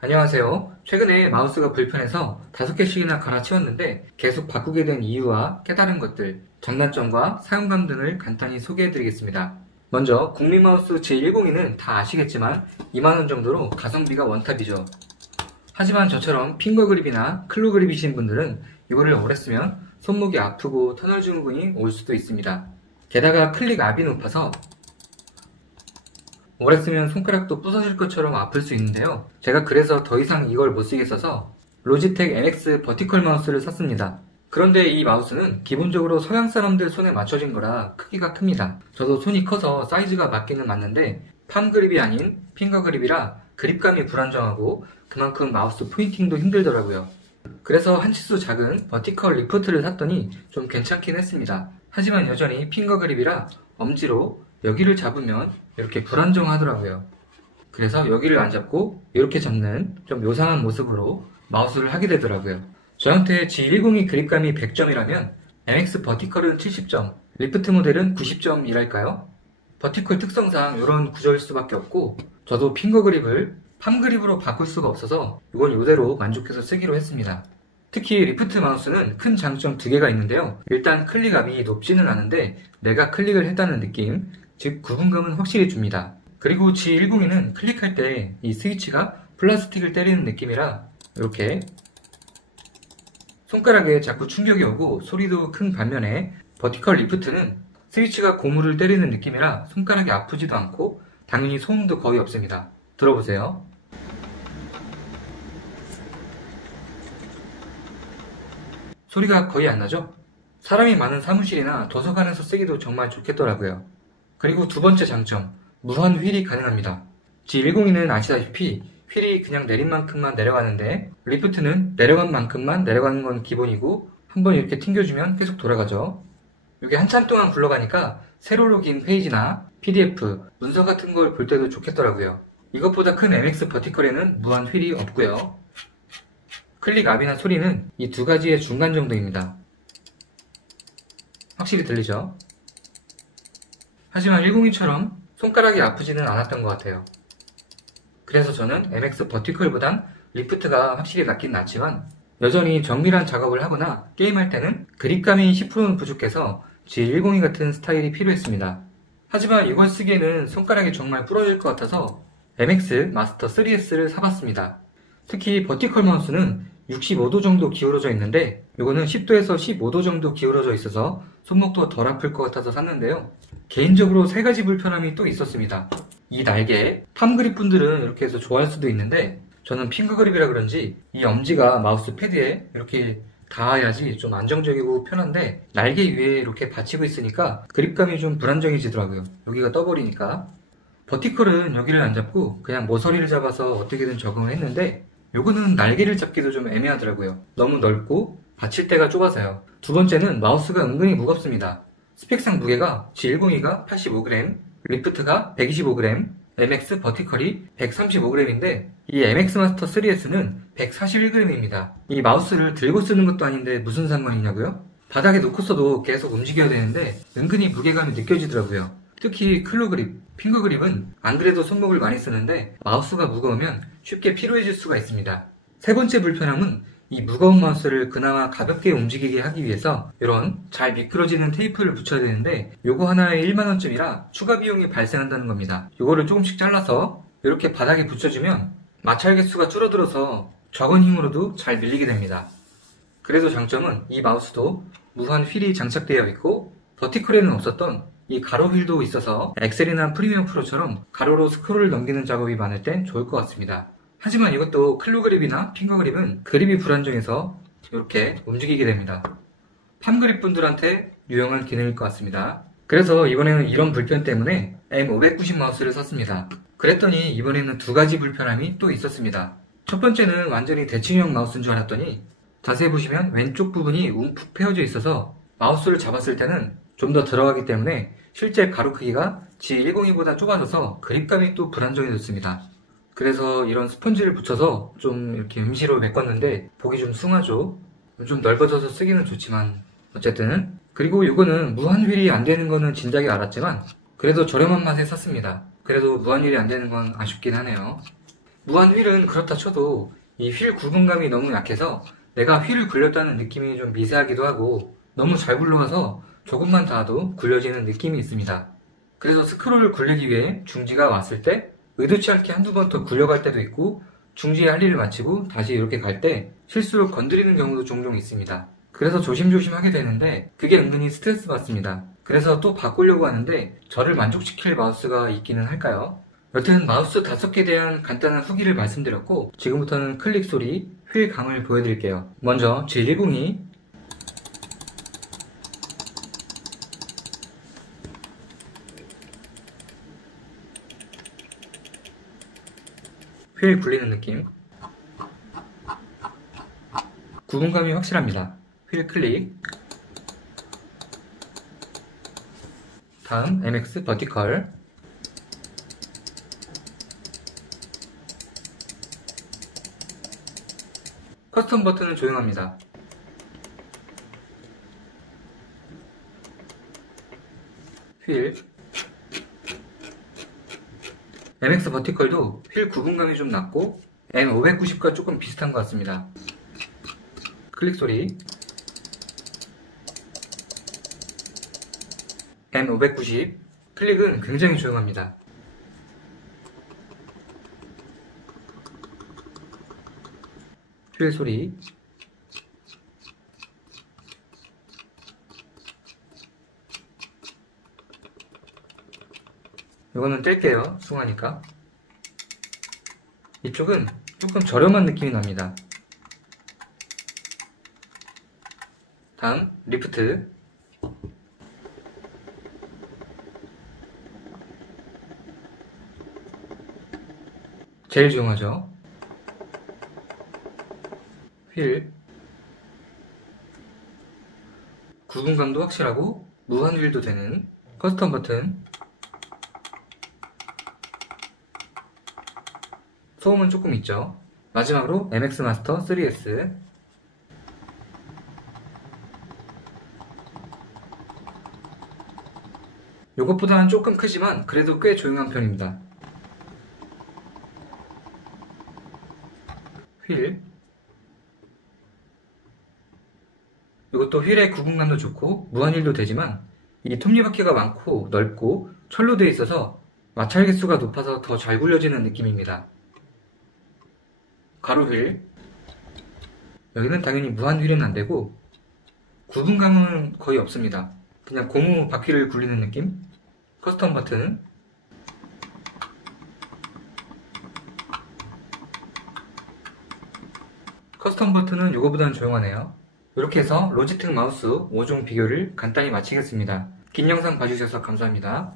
안녕하세요. 최근에 마우스가 불편해서 5개씩이나 갈아치웠는데 계속 바꾸게 된 이유와 깨달은 것들, 장단점과 사용감 등을 간단히 소개해드리겠습니다. 먼저 국민 마우스 G102는 다 아시겠지만 2만원 정도로 가성비가 원탑이죠. 하지만 저처럼 핑거 그립이나 클로 그립이신 분들은 이거를 오래 쓰면 손목이 아프고 터널 증후군이 올 수도 있습니다. 게다가 클릭 압이 높아서 오래 쓰면 손가락도 부서질 것처럼 아플 수 있는데요. 제가 그래서 더 이상 이걸 못 쓰겠어서 로지텍 MX 버티컬 마우스를 샀습니다. 그런데 이 마우스는 기본적으로 서양 사람들 손에 맞춰진 거라 크기가 큽니다. 저도 손이 커서 사이즈가 맞기는 맞는데 팜 그립이 아닌 핑거 그립이라 그립감이 불안정하고 그만큼 마우스 포인팅도 힘들더라고요. 그래서 한 치수 작은 버티컬 리프트를 샀더니 좀 괜찮긴 했습니다. 하지만 여전히 핑거 그립이라 엄지로 여기를 잡으면 이렇게 불안정하더라고요. 그래서 여기를 안 잡고 이렇게 잡는 좀 요상한 모습으로 마우스를 하게 되더라고요. 저한테 G102 그립감이 100점이라면 MX 버티컬은 70점, 리프트 모델은 90점이랄까요? 버티컬 특성상 이런 구조일 수밖에 없고 저도 핑거 그립을 팜 그립으로 바꿀 수가 없어서 이건 이대로 만족해서 쓰기로 했습니다. 특히 리프트 마우스는 큰 장점 2개가 있는데요. 일단 클릭압이 높지는 않은데 내가 클릭을 했다는 느낌, 즉 구분감은 확실히 줍니다. 그리고 G102는 클릭할 때 이 스위치가 플라스틱을 때리는 느낌이라 이렇게 손가락에 자꾸 충격이 오고 소리도 큰 반면에 버티컬 리프트는 스위치가 고무를 때리는 느낌이라 손가락이 아프지도 않고 당연히 소음도 거의 없습니다. 들어보세요. 소리가 거의 안 나죠? 사람이 많은 사무실이나 도서관에서 쓰기도 정말 좋겠더라고요. 그리고 두 번째 장점, 무한 휠이 가능합니다. G102는 아시다시피 휠이 그냥 내린 만큼만 내려가는데 리프트는 내려간 만큼만 내려가는 건 기본이고 한번 이렇게 튕겨주면 계속 돌아가죠. 이게 한참 동안 굴러가니까 세로로 긴 페이지나 PDF, 문서 같은 걸 볼 때도 좋겠더라고요. 이것보다 큰 MX 버티컬에는 무한 휠이 없고요. 클릭 압이나 소리는 이 두 가지의 중간 정도입니다. 확실히 들리죠? 하지만 102처럼 손가락이 아프지는 않았던 것 같아요. 그래서 저는 MX 버티컬보단 리프트가 확실히 낫긴 낫지만 여전히 정밀한 작업을 하거나 게임할 때는 그립감이 10%는 부족해서 G102 같은 스타일이 필요했습니다. 하지만 이걸 쓰기에는 손가락이 정말 부러질 것 같아서 MX 마스터 3S를 사봤습니다. 특히 버티컬 마우스는 65도 정도 기울어져 있는데 이거는 10도에서 15도 정도 기울어져 있어서 손목도 덜 아플 것 같아서 샀는데요. 개인적으로 3가지 불편함이 또 있었습니다. 이 날개, 팜 그립 분들은 이렇게 해서 좋아할 수도 있는데 저는 핑거 그립이라 그런지 이 엄지가 마우스 패드에 이렇게 닿아야지 좀 안정적이고 편한데 날개 위에 이렇게 받치고 있으니까 그립감이 좀 불안정해지더라고요. 여기가 떠버리니까. 버티컬은 여기를 안 잡고 그냥 모서리를 잡아서 어떻게든 적응을 했는데 요거는 날개를 잡기도 좀 애매하더라고요. 너무 넓고 받칠 데가 좁아서요. 두 번째는 마우스가 은근히 무겁습니다. 스펙상 무게가 G102가 85g, 리프트가 125g, MX 버티컬이 135g인데 이 MX 마스터 3S는 141g입니다. 이 마우스를 들고 쓰는 것도 아닌데 무슨 상관이냐고요? 바닥에 놓고 써도 계속 움직여야 되는데 은근히 무게감이 느껴지더라고요. 특히 클로 그립, 핑거 그립은 안 그래도 손목을 많이 쓰는데 마우스가 무거우면 쉽게 피로해질 수가 있습니다. 세 번째 불편함은 이 무거운 마우스를 그나마 가볍게 움직이게 하기 위해서 이런 잘 미끄러지는 테이프를 붙여야 되는데 요거 하나에 1만원쯤이라 추가 비용이 발생한다는 겁니다. 요거를 조금씩 잘라서 이렇게 바닥에 붙여주면 마찰 개수가 줄어들어서 적은 힘으로도 잘 밀리게 됩니다. 그래도 장점은 이 마우스도 무한 휠이 장착되어 있고 버티컬에는 없었던 이 가로 휠도 있어서 엑셀이나 프리미엄 프로처럼 가로로 스크롤을 넘기는 작업이 많을 땐 좋을 것 같습니다. 하지만 이것도 클로 그립이나 핑거 그립은 그립이 불안정해서 이렇게 움직이게 됩니다. 팜 그립 분들한테 유용한 기능일 것 같습니다. 그래서 이번에는 이런 불편 때문에 M590 마우스를 샀습니다. 그랬더니 이번에는 2가지 불편함이 또 있었습니다. 첫 번째는 완전히 대칭형 마우스인 줄 알았더니 자세히 보시면 왼쪽 부분이 움푹 패여져 있어서 마우스를 잡았을 때는 좀 더 들어가기 때문에 실제 가로 크기가 G102보다 좁아져서 그립감이 또 불안정해졌습니다. 그래서 이런 스펀지를 붙여서 좀 이렇게 임시로 메꿨는데 보기 좀 숭하죠. 좀 넓어져서 쓰기는 좋지만 어쨌든. 그리고 이거는 무한 휠이 안 되는 거는 진작에 알았지만 그래도 저렴한 맛에 샀습니다. 그래도 무한 휠이 안 되는 건 아쉽긴 하네요. 무한 휠은 그렇다 쳐도 이 휠 굵음감이 너무 약해서 내가 휠을 굴렸다는 느낌이 좀 미세하기도 하고 너무 잘 굴러가서 조금만 닿아도 굴려지는 느낌이 있습니다. 그래서 스크롤을 굴리기 위해 중지가 왔을 때 의도치 않게 한두 번 더 굴려갈 때도 있고 중지에 할 일을 마치고 다시 이렇게 갈 때 실수로 건드리는 경우도 종종 있습니다. 그래서 조심조심 하게 되는데 그게 은근히 스트레스 받습니다. 그래서 또 바꾸려고 하는데 저를 만족시킬 마우스가 있기는 할까요? 여튼 마우스 5개에 대한 간단한 후기를 말씀드렸고 지금부터는 클릭 소리, 휠 감을 보여드릴게요. 먼저 G102 휠 굴리는 느낌, 구분감이 확실합니다. 휠 클릭. 다음 MX 버티컬. 커스텀 버튼은 조용합니다. 휠. MX 버티컬도 휠 구분감이 좀 낮고 M590과 조금 비슷한 것 같습니다. 클릭 소리. M590 클릭은 굉장히 조용합니다. 휠 소리. 이거는 뗄게요. 숭하니까. 이쪽은 조금 저렴한 느낌이 납니다. 다음 리프트. 제일 조용하죠. 휠. 구분감도 확실하고 무한 휠도 되는 커스텀 버튼. 소음은 조금 있죠. 마지막으로 MX 마스터 3S. 이것보다는 조금 크지만 그래도 꽤 조용한 편입니다. 휠. 이것도 휠의 구분감도 좋고 무한힐도 되지만 이 톱니바퀴가 많고 넓고 철로 되어 있어서 마찰 개수가 높아서 더 잘 굴려지는 느낌입니다. 가로 휠. 여기는 당연히 무한 휠은 안되고 구분감은 거의 없습니다. 그냥 고무 바퀴를 굴리는 느낌. 커스텀 버튼. 커스텀 버튼은 이거보다는 조용하네요. 이렇게 해서 로지텍 마우스 5종 비교를 간단히 마치겠습니다. 긴 영상 봐주셔서 감사합니다.